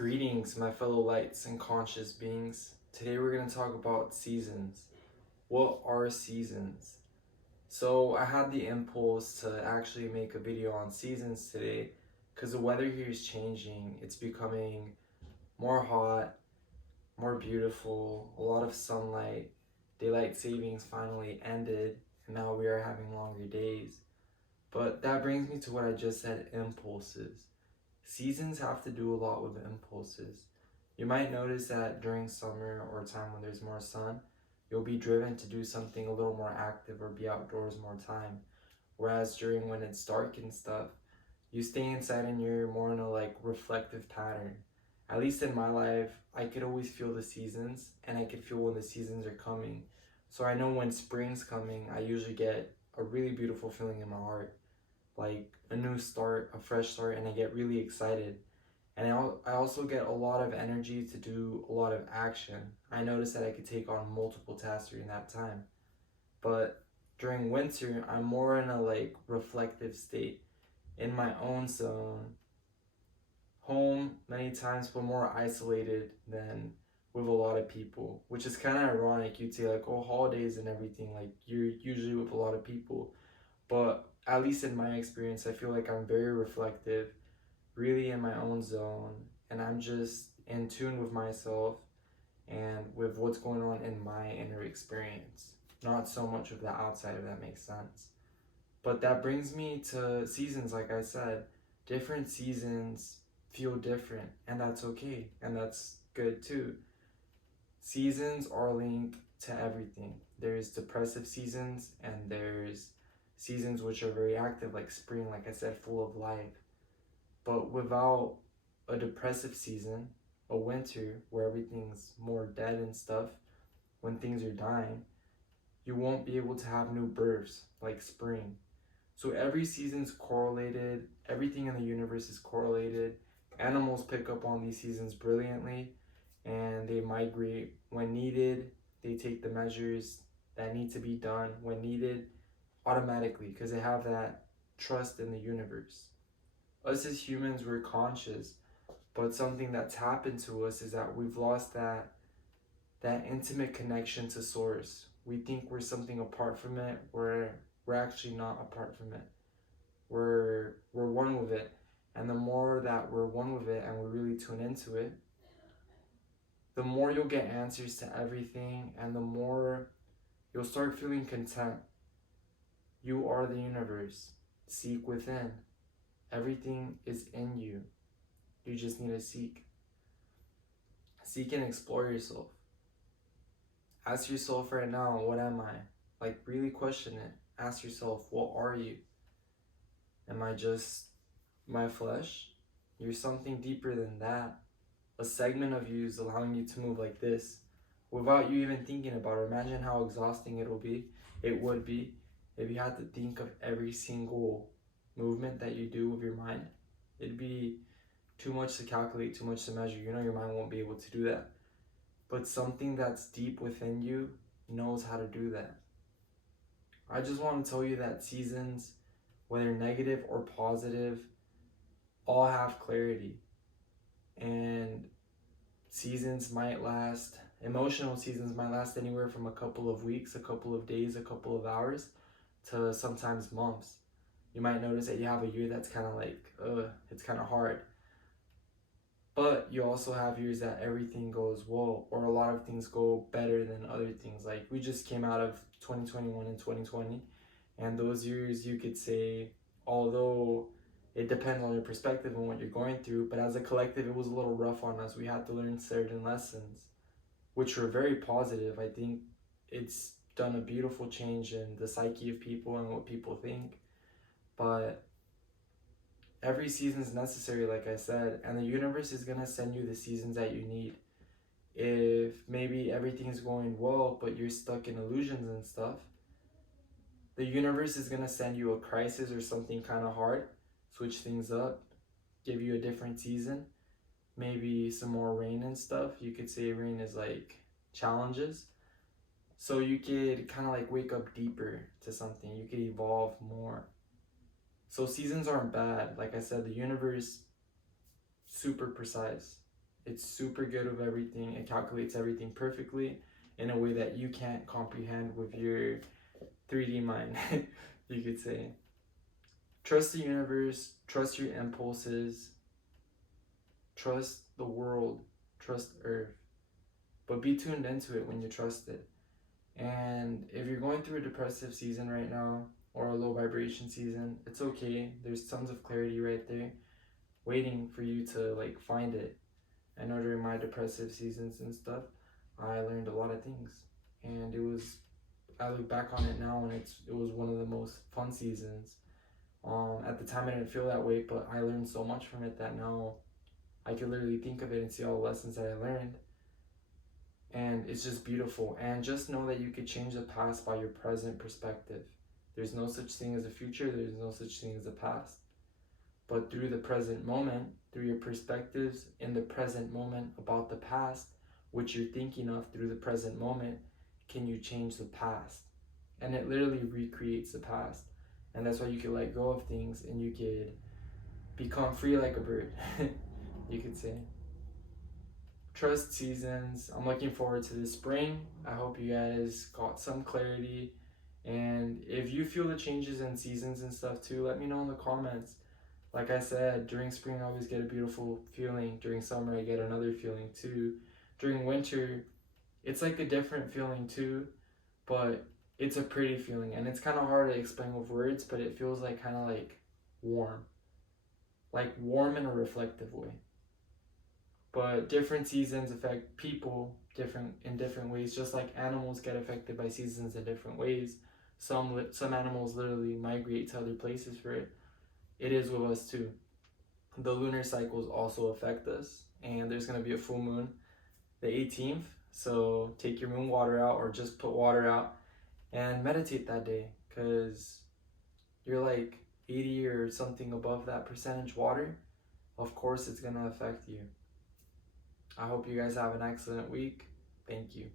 Greetings, my fellow lights and conscious beings. Today we're going to talk about seasons. What are seasons? So, I had the impulse to actually make a video on seasons today because the weather here is changing. It's becoming more hot, more beautiful, a lot of sunlight. Daylight savings finally ended, and now we are having longer days. But that brings me to what I just said, impulses. Seasons have to do a lot with impulses. You might notice that during summer or time when there's more sun, you'll be driven to do something a little more active or be outdoors more time. Whereas during when it's dark and stuff, you stay inside and you're more in a reflective pattern. At least in my life, I could always feel the seasons and I could feel when the seasons are coming. So I know when spring's coming, I usually get a really beautiful feeling in my heart, like a new start, a fresh start, and I get really excited. And I also get a lot of energy to do a lot of action. I notice that I could take on multiple tasks during that time. But during winter, I'm more in a reflective state, in my own zone, home many times, but more isolated than with a lot of people, which is kind of ironic. You'd say like, oh, holidays and everything, like you're usually with a lot of people. But at least in my experience, I feel like I'm very reflective, really in my own zone, and I'm just in tune with myself and with what's going on in my inner experience. Not so much of the outside, if that makes sense. But that brings me to seasons, like I said. Different seasons feel different, and that's okay, and that's good too. Seasons are linked to everything. There's depressive seasons, and there's seasons which are very active, like spring, like I said, full of life. But without a depressive season, a winter where everything's more dead and stuff, when things are dying, you won't be able to have new births like spring. So every season's correlated, everything in the universe is correlated. Animals pick up on these seasons brilliantly and they migrate when needed. They take the measures that need to be done when needed automatically because they have that trust in the universe. Us as humans, we're conscious, but something that's happened to us is that we've lost that intimate connection to source. We think we're something apart from it, where we're actually not apart from it. We're one with it. And the more that we're one with it and we really tune into it, the more you'll get answers to everything and the more you'll start feeling content. You are the universe. Seek within. Everything is in you. You just need to seek. Seek and explore yourself. Ask yourself right now, what am I? Like, really question it. Ask yourself, what are you? Am I just my flesh? You're something deeper than that. A segment of you is allowing you to move like this without you even thinking about it. Imagine how exhausting it would be if you had to think of every single movement that you do with your mind. It'd be too much to calculate, too much to measure. You know your mind won't be able to do that. But something that's deep within you knows how to do that. I just want to tell you that seasons, whether negative or positive, all have clarity. And emotional seasons might last anywhere from a couple of weeks, a couple of days, a couple of hours, to sometimes months. You might notice that you have a year that's kind of it's kind of hard. But you also have years that everything goes well, or a lot of things go better than other things. Like we just came out of 2021 and 2020, and those years you could say, although it depends on your perspective and what you're going through, but as a collective, it was a little rough on us. We had to learn certain lessons, which were very positive. I think it's done a beautiful change in the psyche of people and what people think. But every season is necessary, like I said, and the universe is going to send you the seasons that you need. If maybe everything's going well, but you're stuck in illusions and stuff, the universe is going to send you a crisis or something kind of hard, switch things up, give you a different season, maybe some more rain and stuff. You could say rain is like challenges. So you could kind of like wake up deeper to something. You could evolve more. So seasons aren't bad. Like I said, the universe, super precise. It's super good with everything. It calculates everything perfectly in a way that you can't comprehend with your 3D mind, you could say. Trust the universe, trust your impulses, trust the world, trust Earth. But be tuned into it when you trust it. And if you're going through a depressive season right now or a low vibration season, it's okay. There's tons of clarity right there waiting for you to like find it. I know during my depressive seasons and stuff, I learned a lot of things. And I look back on it now and it was one of the most fun seasons. At the time I didn't feel that way, but I learned so much from it that now I can literally think of it and see all the lessons that I learned. And it's just beautiful. And just know that you could change the past by your present perspective. There's no such thing as a future, there's no such thing as a past. But through the present moment, through your perspectives in the present moment about the past, which you're thinking of through the present moment, can you change the past? And it literally recreates the past. And that's why you can let go of things and you could become free like a bird, you could say. Trust seasons. I'm looking forward to the spring. I hope you guys got some clarity. And if you feel the changes in seasons and stuff too, let me know in the comments. Like I said, during spring I always get a beautiful feeling. During summer I get another feeling too. During winter, it's like a different feeling too, but it's a pretty feeling. And it's kind of hard to explain with words, but it feels like kind of like warm. Like warm in a reflective way. But different seasons affect people in different ways, just like animals get affected by seasons in different ways. Some animals literally migrate to other places for it. It is with us too. The lunar cycles also affect us, and there's going to be a full moon the 18th, so take your moon water out or just put water out and meditate that day, because you're like 80 or something above that percentage water. Of course it's going to affect you. I hope you guys have an excellent week. Thank you.